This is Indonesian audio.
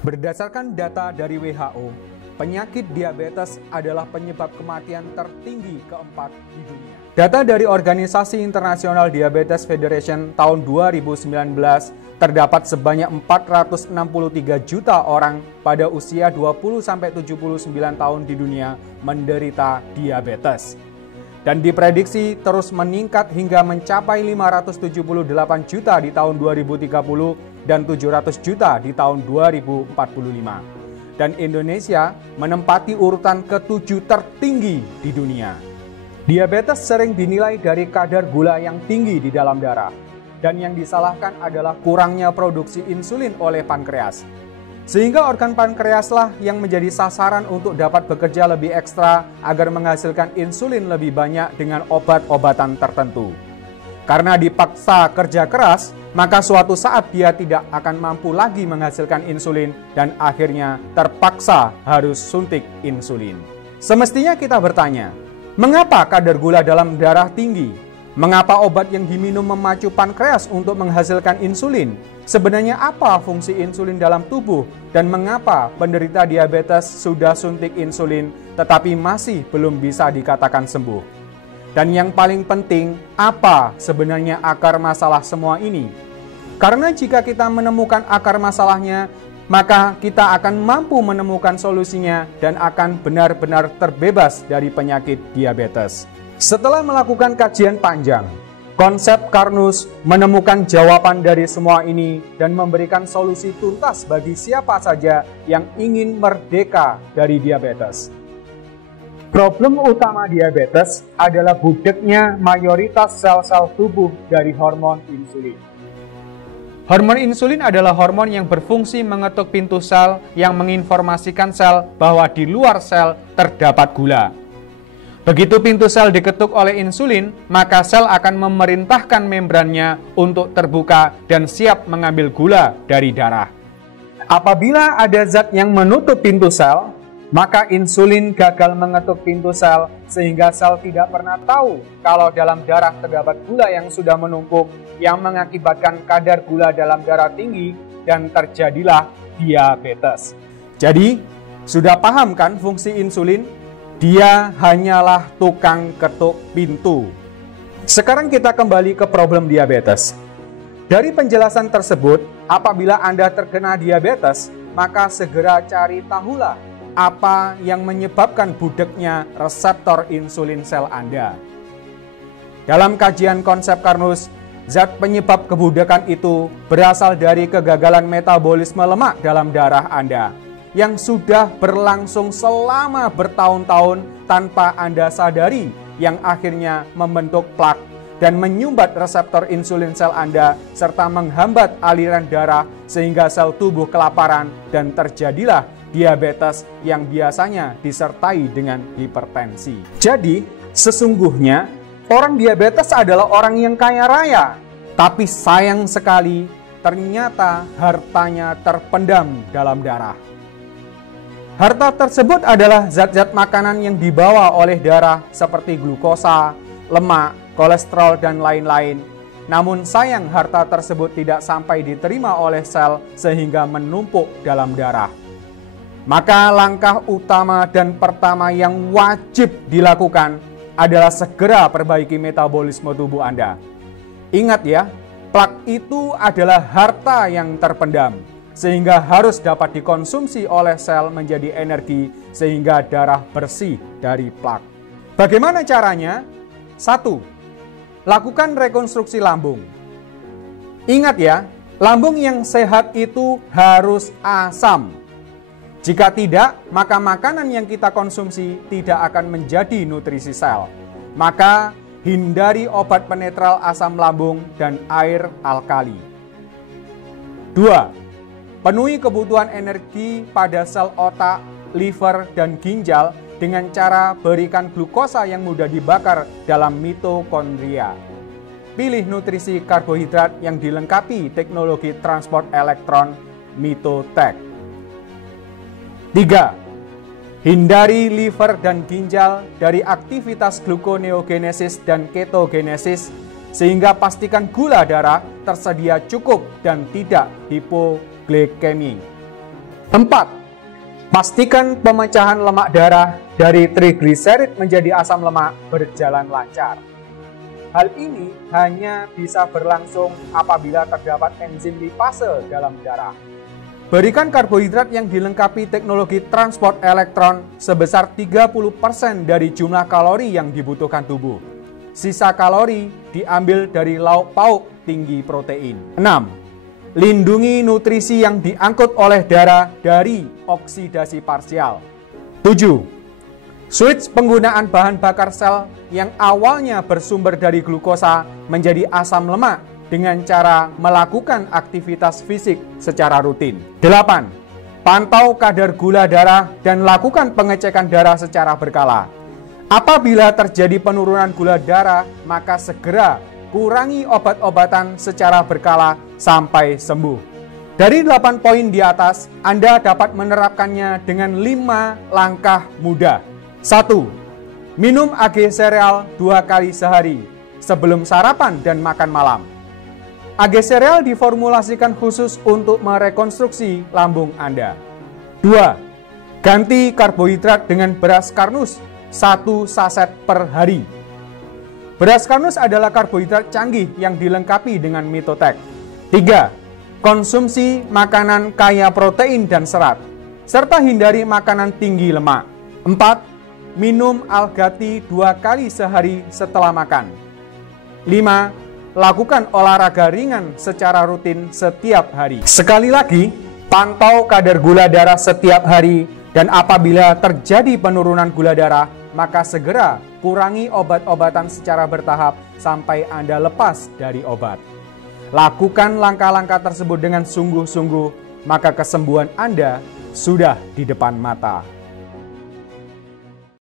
Berdasarkan data dari WHO, penyakit diabetes adalah penyebab kematian tertinggi keempat di dunia. Data dari Organisasi International Diabetes Federation tahun 2019 terdapat sebanyak 463 juta orang pada usia 20-79 tahun di dunia menderita diabetes. Dan diprediksi terus meningkat hingga mencapai 578 juta di tahun 2030 dan 700 juta di tahun 2045. Dan Indonesia menempati urutan ke-7 tertinggi di dunia. Diabetes sering dinilai dari kadar gula yang tinggi di dalam darah. Dan yang disalahkan adalah kurangnya produksi insulin oleh pankreas. Sehingga organ pankreaslah yang menjadi sasaran untuk dapat bekerja lebih ekstra agar menghasilkan insulin lebih banyak dengan obat-obatan tertentu. Karena dipaksa kerja keras, maka suatu saat dia tidak akan mampu lagi menghasilkan insulin dan akhirnya terpaksa harus suntik insulin. Semestinya kita bertanya, mengapa kadar gula dalam darah tinggi? Mengapa obat yang diminum memacu pankreas untuk menghasilkan insulin? Sebenarnya apa fungsi insulin dalam tubuh? Dan mengapa penderita diabetes sudah suntik insulin tetapi masih belum bisa dikatakan sembuh? Dan yang paling penting, apa sebenarnya akar masalah semua ini? Karena jika kita menemukan akar masalahnya, maka kita akan mampu menemukan solusinya dan akan benar-benar terbebas dari penyakit diabetes. Setelah melakukan kajian panjang, konsep Karnus menemukan jawaban dari semua ini dan memberikan solusi tuntas bagi siapa saja yang ingin merdeka dari diabetes. Problem utama diabetes adalah budeknya mayoritas sel-sel tubuh dari hormon insulin. Hormon insulin adalah hormon yang berfungsi mengetuk pintu sel yang menginformasikan sel bahwa di luar sel terdapat gula. Begitu pintu sel diketuk oleh insulin, maka sel akan memerintahkan membrannya untuk terbuka dan siap mengambil gula dari darah. Apabila ada zat yang menutup pintu sel, maka insulin gagal mengetuk pintu sel sehingga sel tidak pernah tahu kalau dalam darah terdapat gula yang sudah menumpuk yang mengakibatkan kadar gula dalam darah tinggi dan terjadilah diabetes. Jadi, sudah paham kan fungsi insulin? Dia hanyalah tukang ketuk pintu. Sekarang kita kembali ke problem diabetes. Dari penjelasan tersebut, apabila Anda terkena diabetes, maka segera cari tahulah apa yang menyebabkan budeknya reseptor insulin sel Anda. Dalam kajian konsep Karnus, zat penyebab kebudekan itu berasal dari kegagalan metabolisme lemak dalam darah Anda yang sudah berlangsung selama bertahun-tahun tanpa Anda sadari, yang akhirnya membentuk plak dan menyumbat reseptor insulin sel Anda serta menghambat aliran darah sehingga sel tubuh kelaparan dan terjadilah diabetes yang biasanya disertai dengan hipertensi. Jadi, sesungguhnya orang diabetes adalah orang yang kaya raya, tapi sayang sekali ternyata hartanya terpendam dalam darah. Harta tersebut adalah zat-zat makanan yang dibawa oleh darah seperti glukosa, lemak, kolesterol, dan lain-lain. Namun sayang harta tersebut tidak sampai diterima oleh sel sehingga menumpuk dalam darah. Maka langkah utama dan pertama yang wajib dilakukan adalah segera perbaiki metabolisme tubuh Anda. Ingat ya, plak itu adalah harta yang terpendam, sehingga harus dapat dikonsumsi oleh sel menjadi energi sehingga darah bersih dari plak. Bagaimana caranya? 1. Lakukan rekonstruksi lambung. Ingat ya, lambung yang sehat itu harus asam. Jika tidak, maka makanan yang kita konsumsi tidak akan menjadi nutrisi sel. Maka hindari obat penetral asam lambung dan air alkali. 2. Penuhi kebutuhan energi pada sel otak, liver, dan ginjal dengan cara berikan glukosa yang mudah dibakar dalam mitokondria. Pilih nutrisi karbohidrat yang dilengkapi teknologi transport elektron Mitotek. 3. Hindari liver dan ginjal dari aktivitas gluconeogenesis dan ketogenesis sehingga pastikan gula darah tersedia cukup dan tidak hipoglikemi. 4. Pastikan pemecahan lemak darah dari trigliserid menjadi asam lemak berjalan lancar. Hal ini hanya bisa berlangsung apabila terdapat enzim lipase dalam darah. Berikan karbohidrat yang dilengkapi teknologi transport elektron sebesar 30% dari jumlah kalori yang dibutuhkan tubuh. Sisa kalori diambil dari lauk pauk tinggi protein. 6. Lindungi nutrisi yang diangkut oleh darah dari oksidasi parsial. 7. Switch penggunaan bahan bakar sel yang awalnya bersumber dari glukosa menjadi asam lemak dengan cara melakukan aktivitas fisik secara rutin. 8. Pantau kadar gula darah dan lakukan pengecekan darah secara berkala. Apabila terjadi penurunan gula darah, maka segera kurangi obat-obatan secara berkala sampai sembuh. Dari 8 poin di atas, Anda dapat menerapkannya dengan 5 langkah mudah. 1. Minum AG sereal 2 kali sehari, sebelum sarapan dan makan malam. AG sereal diformulasikan khusus untuk merekonstruksi lambung Anda. 2. Ganti karbohidrat dengan beras karnus 1 saset per hari. Beras karnus adalah karbohidrat canggih yang dilengkapi dengan mitotek. 3. Konsumsi makanan kaya protein dan serat, serta hindari makanan tinggi lemak. 4. Minum algati 2 kali sehari setelah makan. 5. Lakukan olahraga ringan secara rutin setiap hari. Sekali lagi, pantau kadar gula darah setiap hari dan apabila terjadi penurunan gula darah, maka segera kurangi obat-obatan secara bertahap sampai Anda lepas dari obat. Lakukan langkah-langkah tersebut dengan sungguh-sungguh, maka kesembuhan Anda sudah di depan mata.